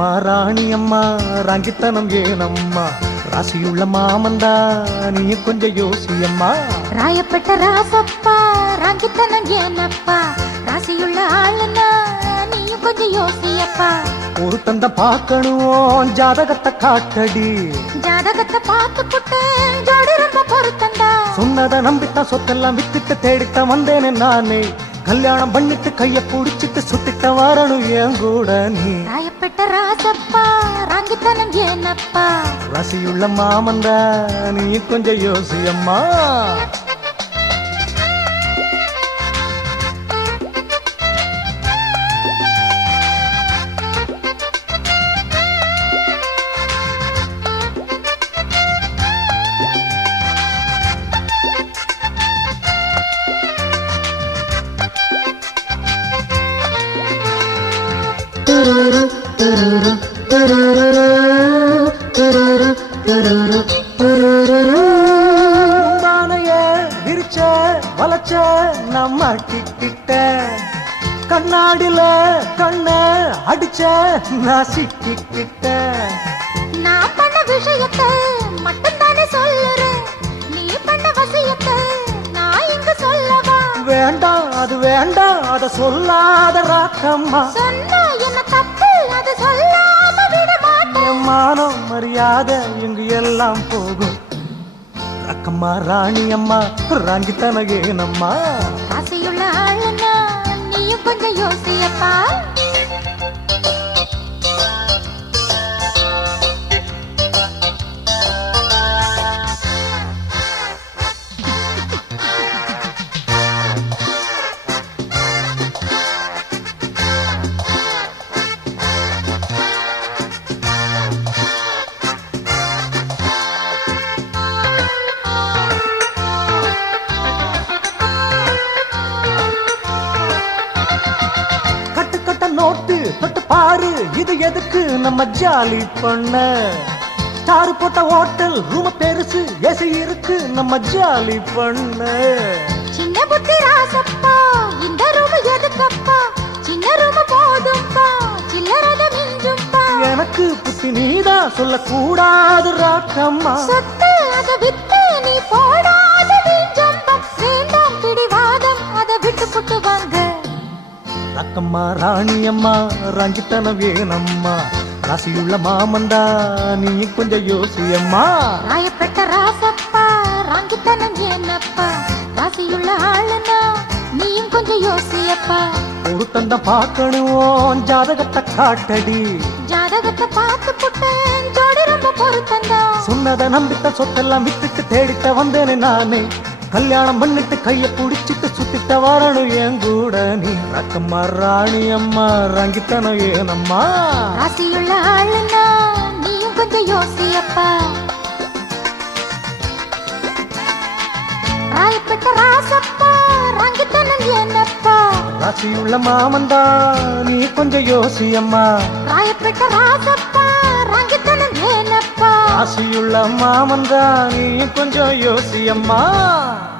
ரக்கம்மா ராணி அம்மா ராங்கித்தனம் ஏனம்மா ராசியுள்ள மாமந்தா நீ கொஞ்சம் யோசியம்மா ராயப்பட்ட ராசப்பா ராங்கித்தனம் ஏனப்பா ராசியுள்ள ஆளுனா நீயும் கொஞ்சம் யோசியப்பா ஒரு தந்த பார்க்கணும் ஜாதகத்தை காட்டடி. ஜாதகத்தை பார்த்து புட்டேன் ஜோடி ரொம்ப பொருத்தண்டா சொன்னதை நம்பித்தான் சொத்தெல்லாம் வித்துட்டு தேடித்தான் வந்தேனே நானே. கல்யாணம் பண்ணிட்டு கைய புடிச்சிட்டு சுத்திட்ட வரணும் என் கூட நீ. ராயப்பட்ட ராசப்பா ராங்கித்தனம் ஏனப்பா? ராசியுள்ள மாமந்தா நீ கொஞ்சம் யோசியம்மா. முந்தானைய விரிச்ச வளைச்ச நம்ம மாட்டிக்கிட்ட கண்ணாடில கண்ண அடிச்ச நான் சிக்கிக்கிட்ட நான் பண்ண விஷயத்தை மட்டும்தானே சொல்லுறேன். நீ பண்ண வசியத்தை நான் இங்க சொல்லவா? வேண்டாம் அது வேண்டாம் அத சொல்லாத ராக்கம்மா. சொன்னா என்ன மானம் இங்கு எல்லாம் போகும். அக்கம்மா ராணி அம்மா ராங்கி தனகேனம்மா ஆசையுள்ள ஆளுனா நீயும் கொஞ்சம் யோசியப்பா. நோட்டு தொட்டு பாரு இது எதுக்கு நம்ம ஜாலி பண்ண? ஸ்டார் போட்ட ஹோட்டல் ரூம் பெருசு ஏசி இருக்கு நம்ம ஜாலி பண்ண. சின்ன புத்தி ராசப்பா இந்த ரூம் எதுக்கப்பா? சின்ன ரூம் போதும்பா சில்லறத மிஞ்சும்பா. எனக்கு புத்தி நீதான் சொல்லக்கூடாது ராக்கம்மா சொத்து அத வித்து ரக்கம்மா ராணி அம்மா ராங்கித்தன வேணம்மா. ராசியுள்ள மாமந்தா நீ கொஞ்சம் யோசியம்மா. ராயப்பட்ட ராசப்பா ராங்கித்தனம் என்னப்பா ராசியுள்ள ஆளுனா நீயும் கொஞ்சம் யோசியப்பா. ஒரு தந்த பார்க்கணும் ஜாதகத்தை காட்டடி. ஜாதகத்தை பார்த்து புட்டேன் ஜோடி ரொம்ப பொருத்தண்டா சொன்னதை நம்பித்த சொத்தெல்லாம் வித்துட்டு தேடிட்ட வந்தேனே நானே. கல்யாணம் பண்ணிட்டு கைய புடிச்சிட்டு வரணும் என் கூட நீ. ரக்கம்மா ராணி அம்மா ரங்கித்தனம் ஏனம்மா. ராசியுள்ள ஆளுனா நீயும் கொஞ்சம் யோசியப்பா. ராயப்பட்ட ராசப்பா ராங்கித்தனம் என்னப்பா ராசியுள்ள மாமந்தா நீ கொஞ்சம் யோசியம்மா. ராயப்பட்ட ராசப்பா ராங்கித்தனம் ஏனப்பா. ராசியுள்ள மாமந்தா நீ கொஞ்சம் யோசியம்மா.